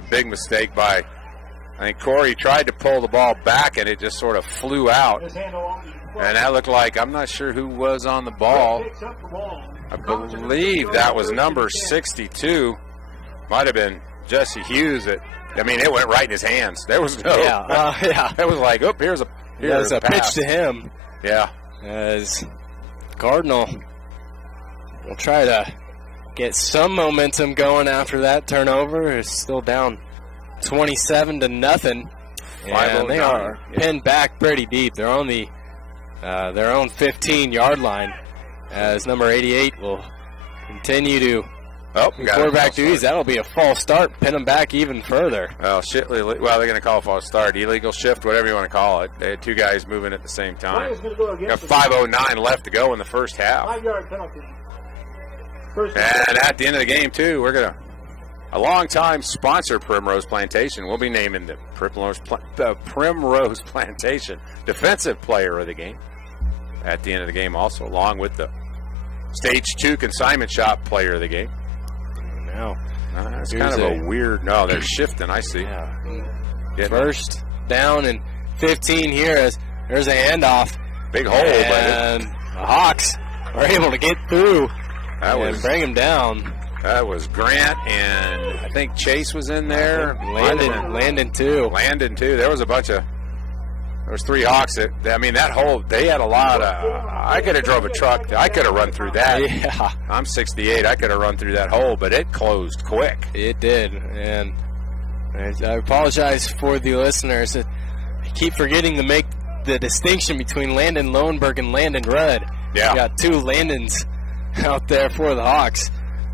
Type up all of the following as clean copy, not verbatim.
a big mistake by, I think Corey tried to pull the ball back, and it just sort of flew out. And that looked like, I'm not sure who was on the ball. I believe that was number 62. Might have been Jesse Hughes. It went right in his hands. There was no. It was like, here's a pitch to him. Yeah. As Cardinal will try to get some momentum going after that turnover. It's still down 27-0. And they are pinned back pretty deep. They're on their own 15-yard line, as number 88 will continue to quarterback duties. That'll be a false start, pin them back even further. Well, they're going to call a false start, illegal shift, whatever you want to call it. They had two guys moving at the same time. Got 5:09 left to go in the first half. 5-yard penalty. And at the end of the game, too, we're going to a long-time sponsor, Primrose Plantation. We'll be naming the Primrose Plantation Defensive Player of the Game at the end of the game also, along with the Stage 2 Consignment Shop Player of the Game. No. That's kind of a weird... No, they're shifting, I see. Yeah. First down and 15 here as there's a handoff. Big hole. And the Hawks are able to get through and bring him down. That was Grant, and I think Chase was in there. Landon too. There was a bunch of... There was three Hawks that hole, they had a lot of... I could have drove a truck. I could have run through that. Yeah. I'm 68. I could have run through that hole, but it closed quick. It did, and I apologize for the listeners. I keep forgetting to make the distinction between Landon Lowenberg and Landon Rudd. Yeah. We got two Landons out there for the Hawks.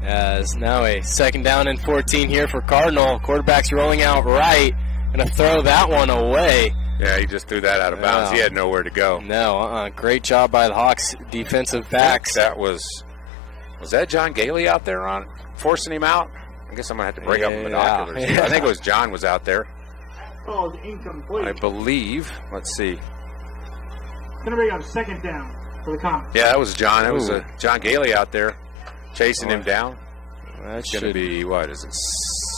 As now a second down and 14 here for Cardinal. Quarterback's rolling out right. Going to throw that one away. Yeah, he just threw that out of bounds. He had nowhere to go. No, great job by the Hawks defensive backs. That was that John Gailey out there forcing him out? I guess I'm going to have to break up the binoculars. Yeah. I think it was John was out there. Oh, incomplete. I believe. Let's see. It's going to bring up second down for the Comets. Yeah, that was John. It was John Gailey out there chasing him down. That's going to be, what is it?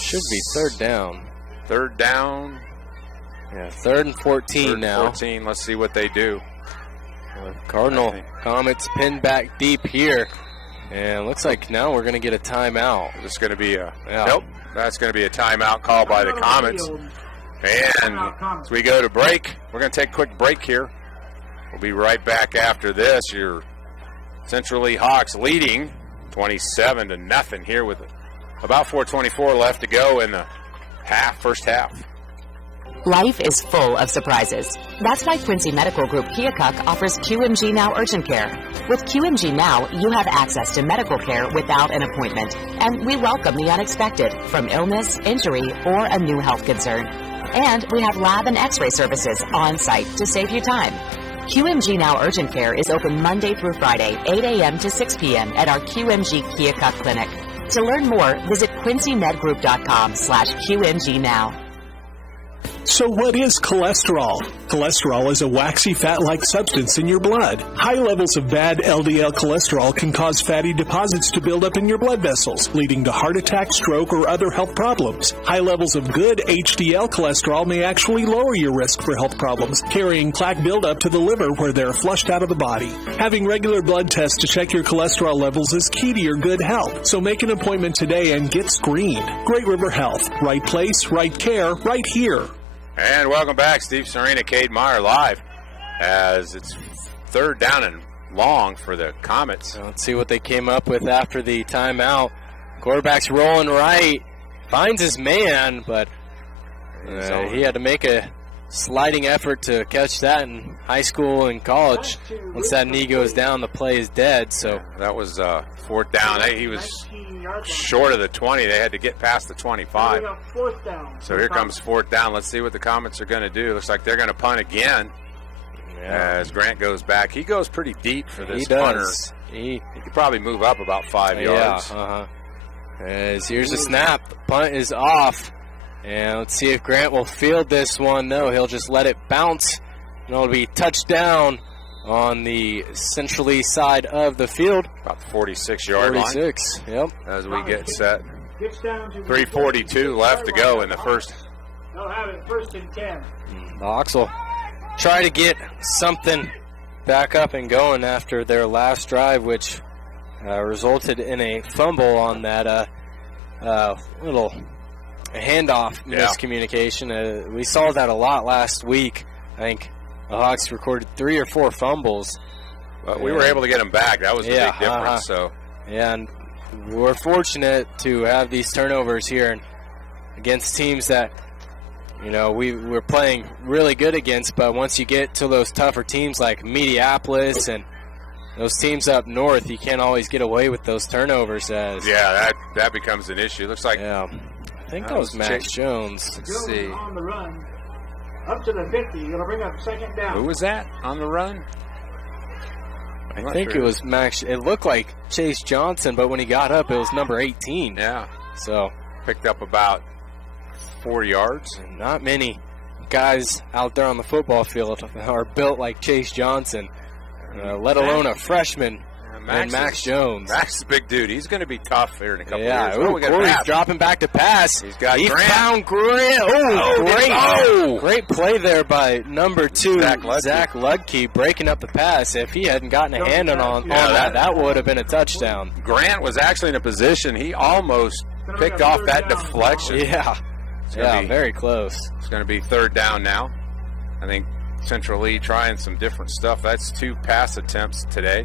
Should be third down. Third down. Yeah, third and 14 now. 14. Let's see what they do. Cardinal Comets pinned back deep here. And looks like now we're going to get a timeout. It's going to be nope. That's going to be a timeout called by the Comets. And as we go to break, we're going to take a quick break here. We'll be right back after this. Your Central Lee Hawks leading 27-0 here with about 4:24 left to go in the first half. Life is full of surprises. That's why Quincy Medical Group Keokuk offers QMG Now Urgent Care. With QMG Now, you have access to medical care without an appointment. And we welcome the unexpected, from illness, injury, or a new health concern. And we have lab and x-ray services on site to save you time. QMG Now Urgent Care is open Monday through Friday, 8 a.m. to 6 p.m. at our QMG Keokuk Clinic. To learn more, visit quincymedgroup.com/QMG Now. So what is cholesterol? Cholesterol is a waxy fat-like substance in your blood. High levels of bad LDL cholesterol can cause fatty deposits to build up in your blood vessels, leading to heart attack, stroke, or other health problems. High levels of good HDL cholesterol may actually lower your risk for health problems, carrying plaque buildup to the liver where they're flushed out of the body. Having regular blood tests to check your cholesterol levels is key to your good health, so make an appointment today and get screened. Great River Health. Right place, right care, right here. And welcome back, Steve Serena, Cade Meyer live as it's third down and long for the Comets. Let's see what they came up with after the timeout. Quarterback's rolling right, finds his man, but he had to make a sliding effort to catch that in high school and college. Once that knee goes down, the play is dead. So that was fourth down. He was short of the 20. They had to get past the 25. So here comes fourth down. Let's see what the Comets are going to do. Looks like they're going to punt again as Grant goes back. He goes pretty deep for this punter. He could probably move up about 5 yards. As here's the snap. The punt is off. And let's see if Grant will field this one. No, he'll just let it bounce. And it'll be touchdown on the central east side of the field. About the 46-yard line. 46, yep. As we get set. Gets down to 3:42 left to go in the first. They'll have it 1st and 10. The Hawks will try to get something back up and going after their last drive, which resulted in a fumble on that little handoff miscommunication. We saw that a lot last week. I think the Hawks recorded 3 or 4 fumbles. But we were able to get them back. That was a big difference. So, and we're fortunate to have these turnovers here against teams that, you know, we're playing really good against. But once you get to those tougher teams like Minneapolis and those teams up north, you can't always get away with those turnovers. That becomes an issue. Looks like I think that was Max Jones. Let's see. On the run. Up to the 50. Going to bring up 2nd down. Who was that on the run? I think it was Max. It looked like Chase Johnson, but when he got up, it was number 18. Yeah. So picked up about 4 yards. Not many guys out there on the football field are built like Chase Johnson, let alone a freshman. And Max Jones. Max is a big dude. He's going to be tough here in a couple years. Ooh, Corey's dropping back to pass. He found Grant. Great play there by number 2, Zach Ludke, breaking up the pass. If he hadn't gotten a hand on that would have been a touchdown. Grant was actually in a position. He almost picked off that deflection. Yeah, very close. It's going to be 3rd down now. I think Central Lee trying some different stuff. That's 2 pass attempts today.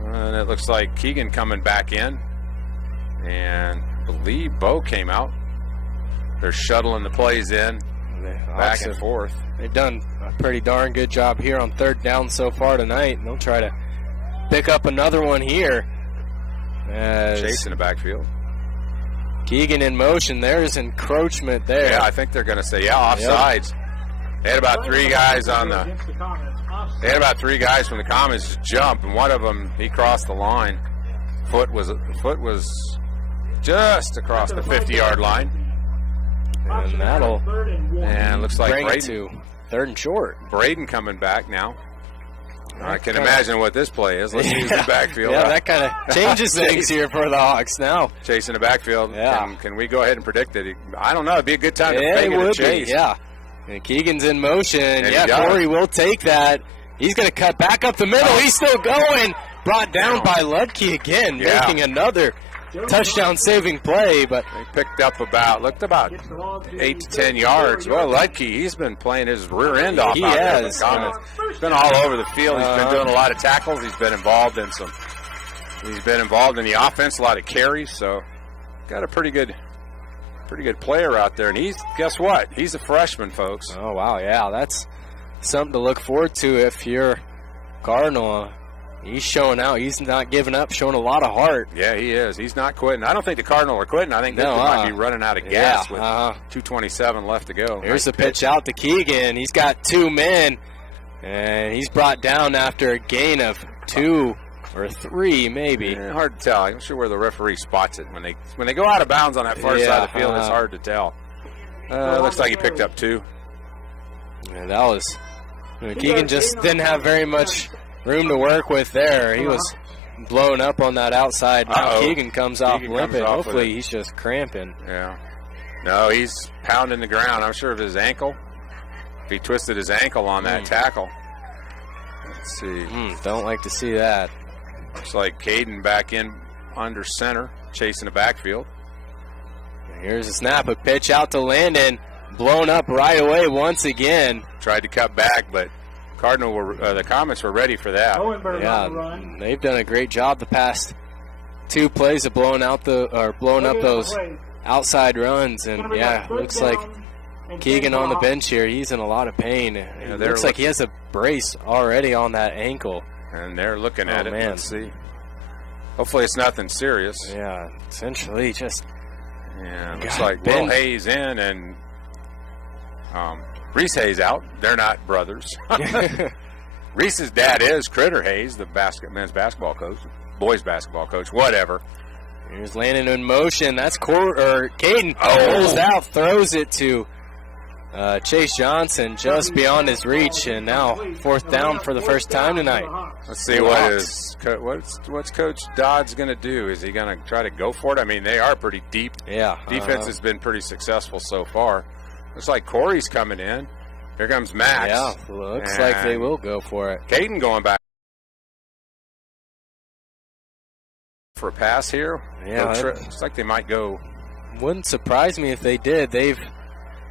And it looks like Keegan coming back in. And I believe Bo came out. They're shuttling the plays in back and forth. They've done a pretty darn good job here on 3rd down so far tonight. And they'll try to pick up another one here. Chase in the backfield. Keegan in motion. There's encroachment there. Yeah, I think they're going to say, offsides. They had about 3 guys on the... They had about 3 guys from the Commons jump, and one of them, he crossed the line. Foot was just across the 50-yard line. And looks like Braden to 3rd and short. Braden coming back now. I can imagine what this play is. Let's use the backfield. Yeah, that kind of changes things here for the Hawks now. Chasing the backfield. Yeah. Can we go ahead and predict it? I don't know. It'd be a good time to fake it and chase. And Keegan's in motion. Corey will take that. He's going to cut back up the middle. He's still going. Brought down by Ludke again, making another touchdown-saving play. But he picked up about 8 to 10 yards. Well, Ludke, he's been playing his rear end off. He has. He's been all over the field. He's been doing a lot of tackles. He's been involved in the offense, a lot of carries. So got a pretty good player out there. And guess what? He's a freshman, folks. Oh, wow, yeah. That's something to look forward to if you're Cardinal. He's showing out. He's not giving up, showing a lot of heart. Yeah, he is. He's not quitting. I don't think the Cardinal are quitting. I think they might be running out of gas with 2:27 left to go. Here's the pitch out to Keegan. He's got 2 men, and he's brought down after a gain of 2 or 3, maybe. Hard to tell. I'm not sure where the referee spots it. When they go out of bounds on that far side of the field, it's hard to tell. Looks like he picked up 2. Yeah, that was... Keegan just didn't have very much room to work with there. He was blown up on that outside. Now Keegan comes off limping. Hopefully he's just cramping. Yeah. No, he's pounding the ground. I'm sure of his ankle. If he twisted his ankle on that tackle. Let's see. Don't like to see that. Looks like Caden back in under center, chasing the backfield. Here's a snap, a pitch out to Landon. Blown up right away once again. Tried to cut back, but the Comets were ready for that. Yeah, they've done a great job the past 2 plays of blowing up those outside runs, and looks like Keegan on the bench here. He's in a lot of pain. It looks like he has a brace already on that ankle. And they're looking at it. Man. Let's see. Hopefully it's nothing serious. Yeah, essentially just. Yeah, looks like Will Hayes in and Reese Hayes out. They're not brothers. Reese's dad is Critter Hayes, the men's basketball coach, boys basketball coach, whatever. Here's Landon in motion. That's Caden. Rolls out, throws it to Chase Johnson just beyond his reach, and now 4th down for the first time tonight. Let's see what's Coach Dodd's going to do. Is he going to try to go for it? I mean, they are pretty deep. Yeah. Defense has been pretty successful so far. Looks like Corey's coming in. Here comes Max. Yeah, looks like they will go for it. Caden going back for a pass here. Yeah, looks like they might go. Wouldn't surprise me if they did. They've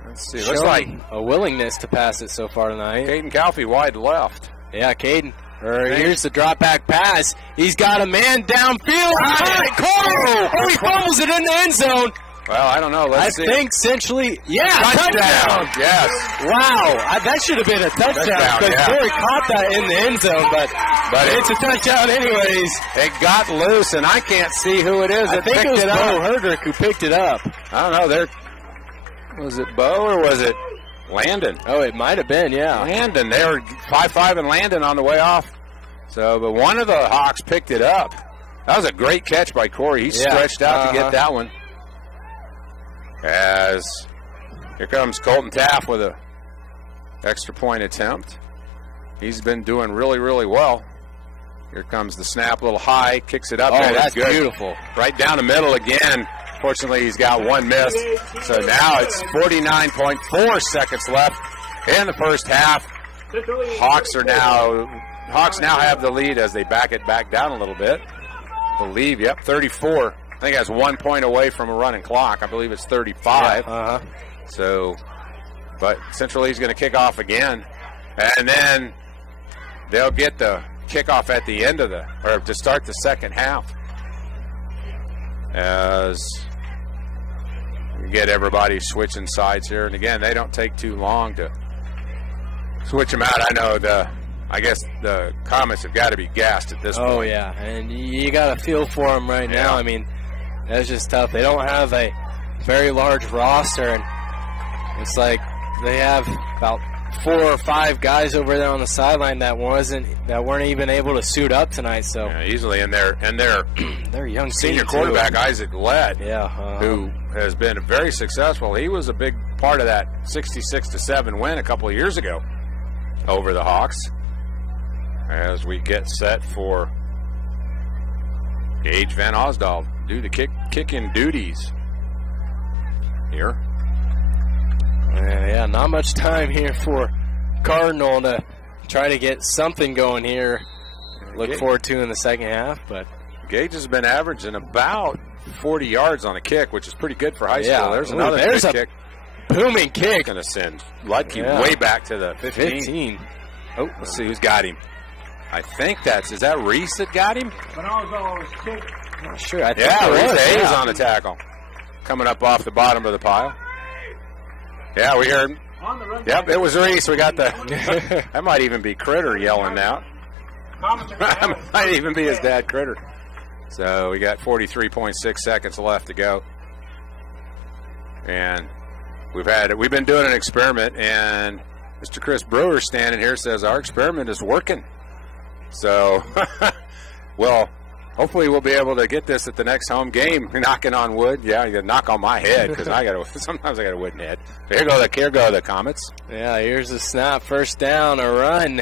looks like a willingness to pass it so far tonight. Caden Calfee wide left. Yeah, Caden. Here's the drop back pass. He's got a man downfield. Corey! Oh, he fumbles it in the end zone. Well, I don't know. Let's see. I think essentially, touchdown. Yes. Wow, that should have been a touchdown because Corey caught that in the end zone, but it's a touchdown anyways. It got loose, and I can't see who it is. I think it was Bo Herdrick who picked it up. I don't know. Was it Bo or was it Landon? Oh, it might have been, yeah. Landon. They were 5-5 and Landon on the way off. So, but one of the Hawks picked it up. That was a great catch by Corey. He stretched out to get that one. As here comes Colton Taft with a extra point attempt. He's been doing really, really well. Here comes the snap, a little high, kicks it up. Oh, that's good. Beautiful. Right down the middle again. Fortunately, he's got one miss. So now it's 49.4 seconds left in the first half. Hawks now have the lead as they back it back down a little bit. I believe, 34. I think that's 1 point away from a running clock. I believe it's 35. So, but Central Lee's going to kick off again. And then they'll get the kickoff at the end of to start the second half. As you get everybody switching sides here. And again, they don't take too long to switch them out. I guess the Comets have got to be gassed at this point. Oh, yeah. And you got to feel for them right now. I mean, that's just tough. They don't have a very large roster, and it's like they have about 4 or 5 guys over there on the sideline that weren't even able to suit up tonight. So easily, and their young senior quarterback Isaac Lett, who has been very successful. He was a big part of that 66-7 win a couple of years ago over the Hawks. As we get set for Gage Van Osdal do the kick-in duties here. Not much time here for Cardinal to try to get something going here. Look forward to in the second half, but Gage has been averaging about 40 yards on a kick, which is pretty good for high school. Yeah. There's another good kick. Booming kick. Going to send Ludke way back to the 15. Oh, let's see who's got him. I think is that Reese that got him? Not sure. I think Reese Hayes on the tackle. Coming up off the bottom of the pile. Yeah, we heard. Yep, it was Reese. We got the. That might even be Critter yelling out. That might even be his dad, Critter. So we got 43.6 seconds left to go. And we've been doing an experiment, and Mr. Chris Brewer standing here says our experiment is working. So, well, hopefully we'll be able to get this at the next home game. Knocking on wood. Yeah, you got to knock on my head because sometimes I got a wooden head. Here go the Comets. Yeah, here's the snap. First down, a run.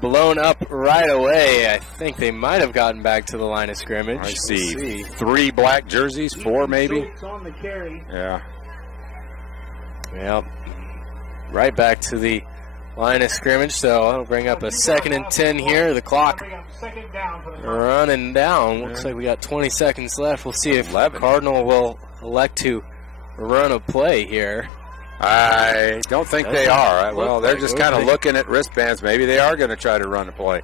Blown up right away. I think they might have gotten back to the line of scrimmage. I see 3 black jerseys, 4 maybe. Yeah. Well, right back to the line of scrimmage, so I'll bring up a 2nd and 10 here. The clock running down. Looks like we got 20 seconds left. We'll see if Cardinal will elect to run a play here. I don't think they are. Well, they're just kind of looking at wristbands. Maybe they are going to try to run a play.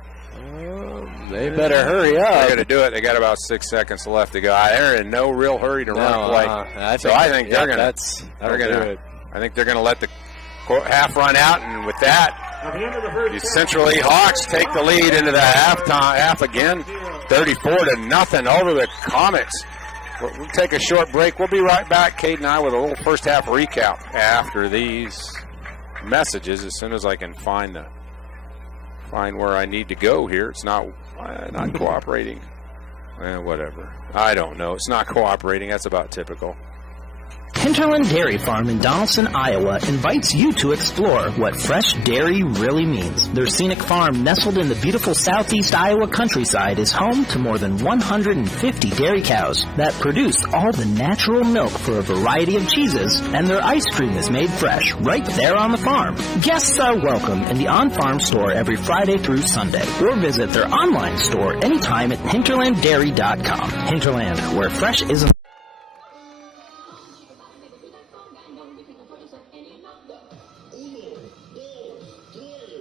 They better hurry up. They're going to do it. They got about 6 seconds left to go. They're in no real hurry to run a play. I think they're going to. I think they're going to let the half run out, and with that, the Central Lee Hawks take the lead into the half again, 34-0 over the Comets. We'll take a short break. We'll be right back, Cade and I, with a little first half recap after these messages. As soon as I can find where I need to go here. It's not cooperating. Whatever. I don't know. It's not cooperating. That's about typical. Hinterland Dairy Farm in Donaldson, Iowa invites you to explore what fresh dairy really means. Their scenic farm, nestled in the beautiful southeast Iowa countryside, is home to more than 150 dairy cows that produce all the natural milk for a variety of cheeses, and their ice cream is made fresh right there on the farm. Guests are welcome in the on-farm store every Friday through Sunday, or visit their online store anytime at hinterlanddairy.com. Hinterland, where fresh isn't